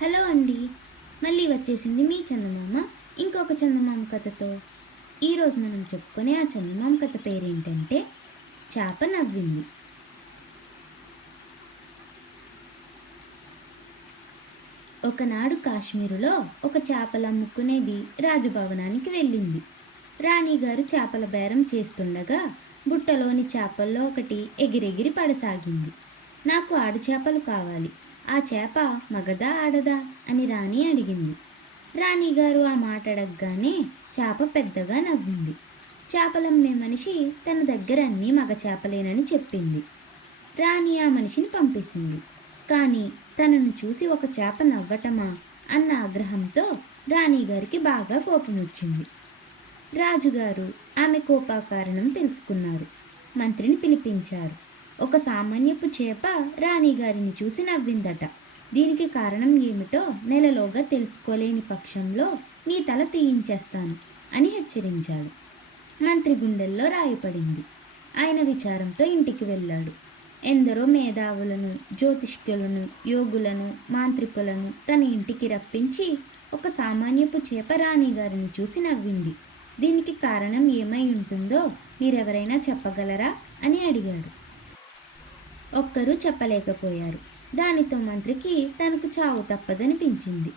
Hello అండి. మళ్ళీ వచ్చేసింది మీ చందమామ ఇంకొక చందమామ కథతో. ఈరోజు మనం చెప్పుకునే ఆ చందమామ కథ పేరేంటంటే చేప నవ్వింది. ఒకనాడు కాశ్మీరులో ఒక చేపలు అమ్ముకునేది రాజభవనానికి వెళ్ళింది. రాణిగారు చేపల బేరం చేస్తుండగా బుట్టలోని చేపల్లో ఒకటి ఎగిరెగిరి పడసాగింది. నాకు ఆడు చేపలు కావాలి, ఆ చేప మగదా ఆడదా అని రాణి అడిగింది. రాణిగారు ఆ మాట అడగగానే చేప పెద్దగా నవ్వింది. చేపలమ్మే మనిషి తన దగ్గర అన్నీ మగ చేపలేనని చెప్పింది. రాణి ఆ మనిషిని పంపేసింది. కానీ తనను చూసి ఒక చేప నవ్వటమా అన్న ఆగ్రహంతో రాణిగారికి బాగా కోపం వచ్చింది. రాజుగారు ఆమె కోపాకారణం తెలుసుకున్నారు. మంత్రిని పిలిపించారు. ఒక సామాన్యపు చేప రాణిగారిని చూసి నవ్విందట. దీనికి కారణం ఏమిటో నెలలోగా తెలుసుకోలేని పక్షంలో నీ తల తీయించేస్తాను అని హెచ్చరించాడు. మంత్రి గుండెల్లో రాయపడింది. ఆయన విచారంతో ఇంటికి వెళ్ళాడు. ఎందరో మేధావులను, జ్యోతిష్కులను, యోగులను, మాంత్రికులను తన ఇంటికి రప్పించి ఒక సామాన్యపు చేప రాణిగారిని చూసి నవ్వింది. దీనికి కారణం ఏమై ఉంటుందో మీరెవరైనా చెప్పగలరా అని అడిగాడు. ఒక్కరూ చెప్పలేకపోయారు. దానితో మంత్రికి తనకు చావు తప్పదనిపించింది.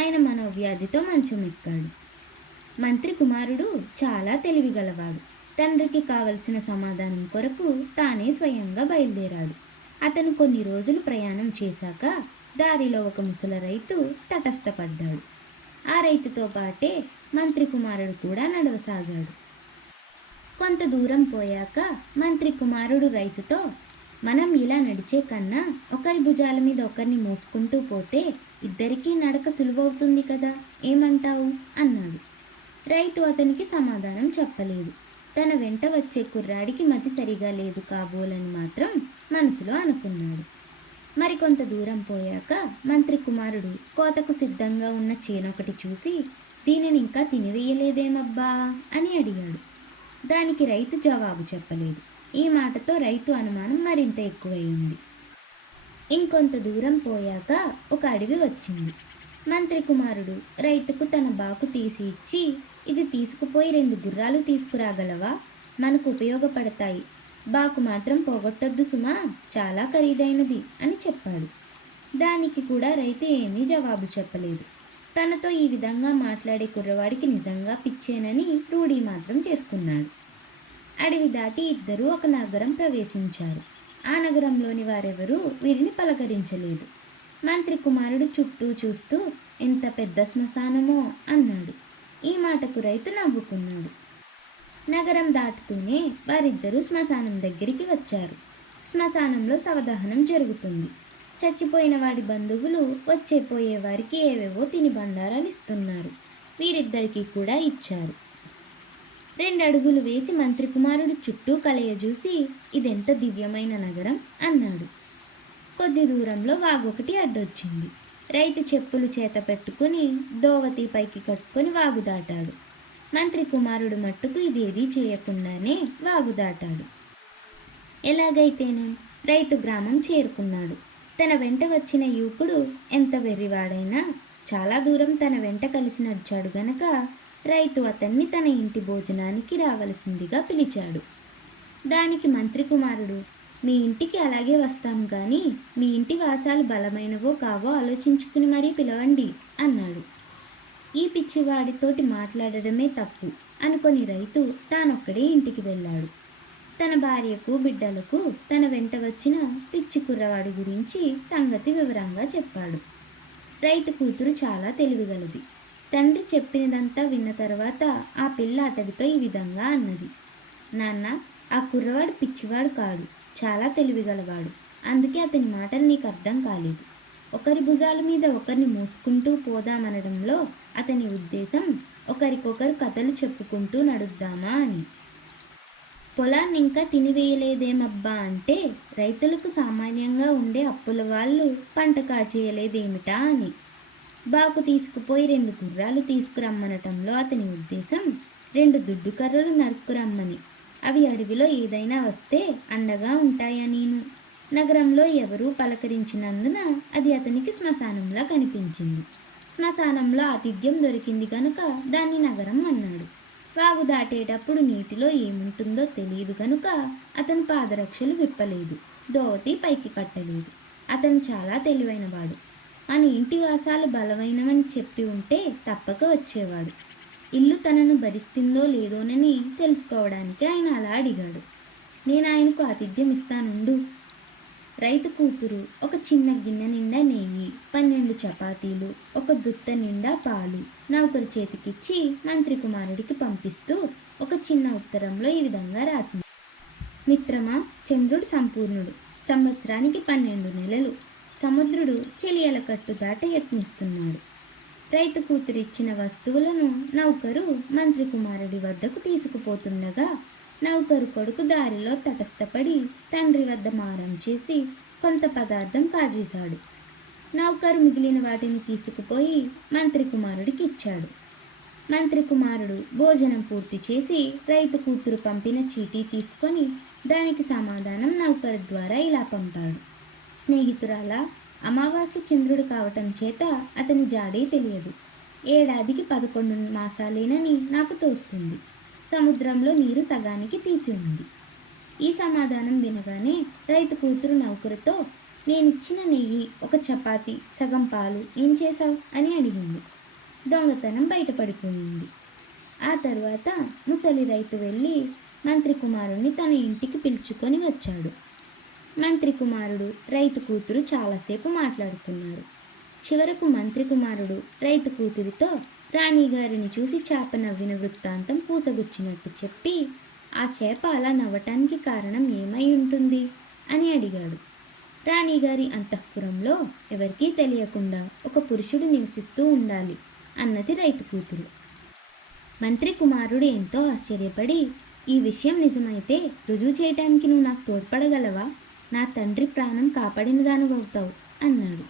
ఆయన మనోవ్యాధితో మంచం ఎక్కాడు. మంత్రి కుమారుడు చాలా తెలివిగలవాడు. తండ్రికి కావలసిన సమాధానం కొరకు తానే స్వయంగా బయలుదేరాడు. అతను కొన్ని రోజులు ప్రయాణం చేశాక దారిలో ఒక ముసల రైతు తటస్థపడ్డాడు. ఆ రైతుతో పాటే మంత్రి కుమారుడు కూడా నడవసాగాడు. కొంత దూరం పోయాక మంత్రి కుమారుడు రైతుతో, మనం ఇలా నడిచే కన్నా ఒకరి భుజాల మీద ఒకరిని మోసుకుంటూ పోతే ఇద్దరికీ నడక సులువవుతుంది కదా, ఏమంటావు అన్నాడు. రైతు అతనికి సమాధానం చెప్పలేదు. తన వెంట వచ్చే కుర్రాడికి మతి సరిగా లేదు కాబోలని మాత్రం మనసులో అనుకున్నాడు. మరికొంత దూరం పోయాక మంత్రి కుమారుడు కోతకు సిద్ధంగా ఉన్న చేనొకటి చూసి, దీనిని ఇంకా తినివేయలేదేమబ్బా అని అడిగాడు. దానికి రైతు జవాబు చెప్పలేదు. ఈ మాటతో రైతు అనుమానం మరింత ఎక్కువయింది. ఇంకొంత దూరం పోయాక ఒక అడవి వచ్చింది. మంత్రి కుమారుడు రైతుకు తన బాకు తీసి ఇచ్చి, ఇది తీసుకుపోయి 2 గుర్రాలు తీసుకురాగలవా, మనకు ఉపయోగపడతాయి, బాకు మాత్రం పోగొట్టొద్దు సుమా, చాలా ఖరీదైనది అని చెప్పాడు. దానికి కూడా రైతు ఏమీ జవాబు చెప్పలేదు. తనతో ఈ విధంగా మాట్లాడే కుర్రవాడికి నిజంగా పిచ్చేనని రూఢీ మాత్రం చేసుకున్నాడు. అడవి దాటి ఇద్దరూ ఒక నగరం ప్రవేశించారు. ఆ నగరంలోని వారెవరూ వీరిని పలకరించలేదు. మంత్రి కుమారుడు చుట్టూ చూస్తూ, ఎంత పెద్ద శ్మశానమో అన్నాడు. ఈ మాటకు రైతు నవ్వుకున్నాడు. నగరం దాటుతూనే వారిద్దరూ శ్మశానం దగ్గరికి వచ్చారు. శ్మశానంలో శవదహనం జరుగుతుంది. చచ్చిపోయిన వాడి బంధువులు వచ్చేపోయే వారికి ఏవేవో తిని బండారాలు ఇస్తున్నారు. వీరిద్దరికీ కూడా ఇచ్చారు. 2 అడుగులు వేసి మంత్రి కుమారుడు చుట్టూ కలయజూసి, ఇదెంత దివ్యమైన నగరం అన్నాడు. కొద్ది దూరంలో వాగొకటి అడ్డొచ్చింది. రైతు చెప్పులు చేత పెట్టుకుని దోవతి పైకి కట్టుకొని వాగు దాటాడు. మంత్రి కుమారుడు మట్టుకు ఇదేదీ చేయకుండానే వాగు దాటాడు. ఎలాగైతేనే రైతు గ్రామం చేరుకున్నాడు. తన వెంట వచ్చిన యువకుడు ఎంత వెర్రివాడైనా చాలా దూరం తన వెంట కలిసి నడిచాడు గనక రైతు అతన్ని తన ఇంటి భోజనానికి రావలసిందిగా పిలిచాడు. దానికి మంత్రి కుమారుడు, మీ ఇంటికి అలాగే వస్తాను కానీ మీ ఇంటి వాసాలు బలమైనవో కావో ఆలోచించుకుని మరీ పిలవండి అన్నాడు. ఈ పిచ్చివాడితోటి మాట్లాడడమే తప్పు అనుకొని రైతు తానొక్కడే ఇంటికి వెళ్ళాడు. తన భార్యకు, బిడ్డలకు తన వెంట వచ్చిన పిచ్చి కుర్రవాడి గురించి సంగతి వివరంగా చెప్పాడు. రైతు కూతురు చాలా తెలివిగలది. తండ్రి చెప్పినదంతా విన్న తర్వాత ఆ పిల్ల అతడితో ఈ విధంగా అన్నది, నాన్న, ఆ కుర్రవాడు పిచ్చివాడు కాడు, చాలా తెలివిగలవాడు. అందుకే అతని మాటలు నీకు అర్థం కాలేదు. ఒకరి భుజాల మీద ఒకరిని మోసుకుంటూ పోదామనడంలో అతని ఉద్దేశం ఒకరికొకరు కథలు చెప్పుకుంటూ నడుద్దామా అని. పొలాన్ని ఇంకా తినివేయలేదేమబ్బా అంటే రైతులకు సామాన్యంగా ఉండే అప్పుల వాళ్ళు పంట కాచేయలేదేమిటా అని. బాకు తీసుకుపోయి 2 గుర్రాలు తీసుకురమ్మనటంలో అతని ఉద్దేశం 2 దుడ్డు కర్రలు నరుక్కురమ్మని. అవి అడవిలో ఏదైనా వస్తే అండగా ఉంటాయా నేను. నగరంలో ఎవరూ పలకరించినందున అది అతనికి శ్మశానంలా కనిపించింది. శ్మశానంలో ఆతిథ్యం దొరికింది కనుక దాన్ని నగరం అన్నాడు. వాగు దాటేటప్పుడు నీటిలో ఏముంటుందో తెలియదు కనుక అతను పాదరక్షలు విప్పలేదు, దోవతి పైకి కట్టలేదు. అతను చాలా తెలివైనవాడు. మన ఇంటి వాసాలు బలమైనవని చెప్పి ఉంటే తప్పక వచ్చేవాడు. ఇల్లు తనను భరిస్తుందో లేదోనని తెలుసుకోవడానికి ఆయన అలా అడిగాడు. నేను ఆయనకు ఆతిథ్యం ఇస్తానుండు. రైతు కూతురు ఒక చిన్న గిన్నె నిండా నెయ్యి, 12 చపాతీలు, ఒక దుత్త నిండా పాలు నౌకరు చేతికిచ్చి మంత్రి కుమారుడికి పంపిస్తూ ఒక చిన్న ఉత్తరంలో ఈ విధంగా రాసింది. మిత్రమా, చంద్రుడు సంపూర్ణుడు. సంవత్సరానికి 12 నెలలు. సముద్రుడు చెలియల కట్టు దాట యత్నిస్తున్నాడు. రైతు కూతురిచ్చిన వస్తువులను నౌకరు మంత్రి కుమారుడి వద్దకు తీసుకుపోతుండగా నౌకరు కొడుకు దారిలో తటస్థపడి తండ్రి వద్ద మారం చేసి కొంత పదార్థం కాజేశాడు. నౌకరు మిగిలిన వాటిని తీసుకుపోయి మంత్రి కుమారుడికి ఇచ్చాడు. మంత్రి కుమారుడు భోజనం పూర్తి చేసి రైతు కూతురు పంపిన చీటీ తీసుకొని దానికి సమాధానం నౌకరు ద్వారా ఇలా పంపాడు. స్నేహితురాలా, అమావాస్య చంద్రుడు కావటం చేత అతని జాడే తెలియదు. ఏడాదికి 11 మాసాలేనని నాకు తోస్తుంది. సముద్రంలో నీరు సగానికి తీసి ఉంది. ఈ సమాధానం వినగానే రైతు కూతురు నౌకరుతో, నేనిచ్చిన నెయ్యి, ఒక చపాతి, సగం పాలు ఏం చేశావు అని అడిగింది. దొంగతనం బయటపడిపోయింది. ఆ తర్వాత ముసలి రైతు వెళ్ళి మంత్రి కుమారుణ్ణి తన ఇంటికి పిలుచుకొని వచ్చాడు. మంత్రి కుమారుడు రైతు కూతురు చాలాసేపు మాట్లాడుకున్నారు. చివరకు మంత్రి కుమారుడు రైతు కూతురితో రాణిగారిని చూసి చేప నవ్విన వృత్తాంతం పూసగుచ్చినట్టు చెప్పి, ఆ చేప అలా నవ్వటానికి కారణం ఏమై ఉంటుంది అని అడిగాడు. రాణిగారి అంతఃపురంలో ఎవరికీ తెలియకుండా ఒక పురుషుడు నివసిస్తూ ఉండాలి అన్నది రైతు కూతురు. మంత్రి కుమారుడు ఎంతో ఆశ్చర్యపడి, ఈ విషయం నిజమైతే రుజువు చేయటానికి నువ్వు నాకు తోడ్పడగలవా? నా తండ్రి ప్రాణం కాపాడిన దానివవుతావు అన్నాడు.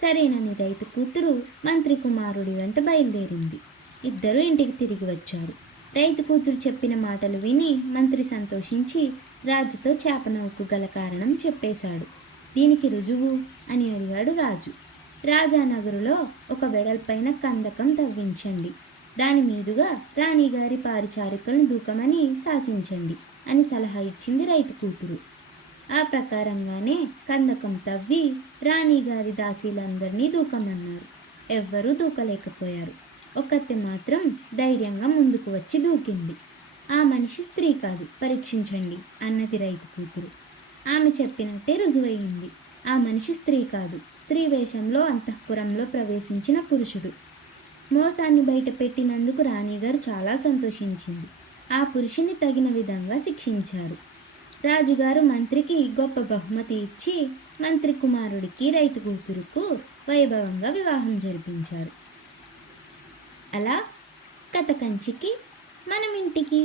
సరేనని రైతు కూతురు మంత్రి కుమారుడి వెంట బయలుదేరింది. ఇద్దరూ ఇంటికి తిరిగి వచ్చారు. రైతు కూతురు చెప్పిన మాటలు విని మంత్రి సంతోషించి రాజుతో చేప నౌకు గల కారణం చెప్పేశాడు. దీనికి రుజువు అని అడిగాడు రాజు. రాజానగరులో ఒక వెడల్పైన కందకం తవ్వించండి, దాని మీదుగా రాణిగారి పారిచారికలను దూకమని శాసించండి అని సలహా ఇచ్చింది రైతు కూతురు. ఆ ప్రకారంగానే కందకం తవ్వి రాణిగారి దాసీలందరినీ దూకమన్నారు. ఎవ్వరూ దూకలేకపోయారు. ఒక్కతే మాత్రం ధైర్యంగా ముందుకు వచ్చి దూకింది. ఆ మనిషి స్త్రీ కాదు, పరీక్షించండి అన్నది రైతు కూతురు. ఆమె చెప్పినట్టే రుజువయింది. ఆ మనిషి స్త్రీ కాదు, స్త్రీ వేషంలో అంతఃపురంలో ప్రవేశించిన పురుషుడు. మోసాన్ని బయటపెట్టినందుకు రాణిగారు చాలా సంతోషించింది. ఆ పురుషుని తగిన విధంగా శిక్షించారు. రాజుగారు మంత్రికి గొప్ప బహుమతి ఇచ్చి మంత్రి కుమారుడికి రైతు కూతురుకు వైభవంగా వివాహం జరిపించారు. అలా కథ కంచికి మనం ఇంటికి.